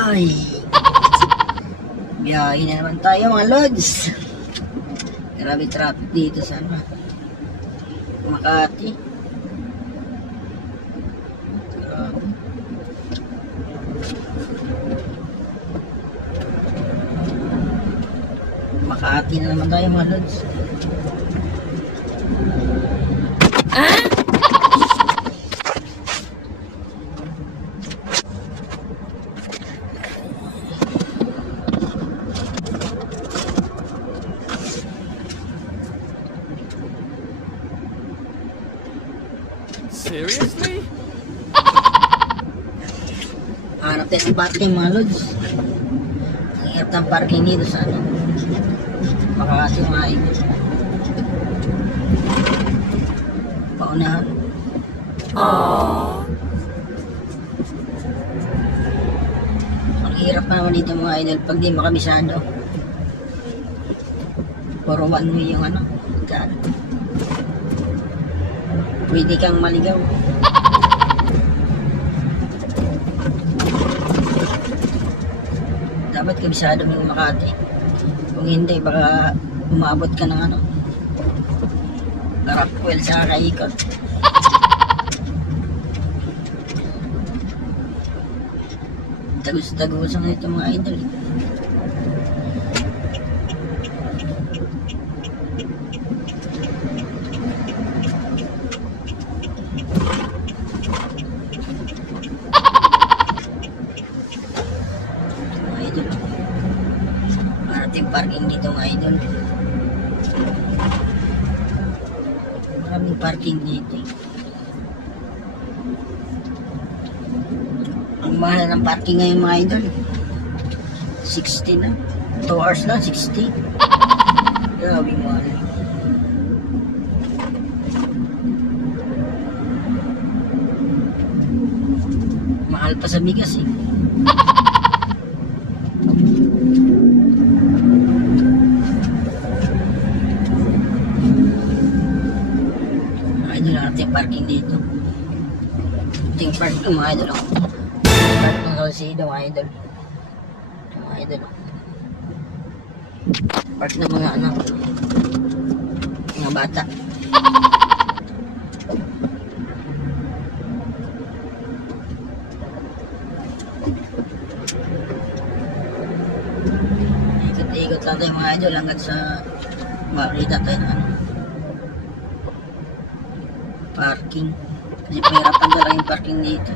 Ay, biyahe na naman tayo mga lods. Grabe traffic dito sa Makati. Grabe. Makati na naman tayo mga lods. Seriously? Hanap tayo ng parking mga lods. Ang hirap ng parking dito sa Makati mga idol. Paunahan. Ang hirap pa naman dito mga idol pag di makabisado. Puro one way yung daan. Pwede kang maligaw. Dapat kabisado mo yung Makati. Kung hindi, baka umabot ka ng Carafuel sa kaikot. Tagus-tagusan na ito mga idol. Maraming parking dito mga idol. Maraming parking dito. Ang mahal ng parking ngayon mga idol. 60 na. 2 hours lang, 60. Grabe mahal. Mahal pa sa bigas eh. Idol natin parking dito. Ito yung park ng mga idol. Park ng Salcedo mga idol. Mga idol. Park ng mga mga bata. Ikot-ikot lang tayo mga idol hanggang sa makita tayo ng parking. Kasi pahirapan talaga yung parking dito.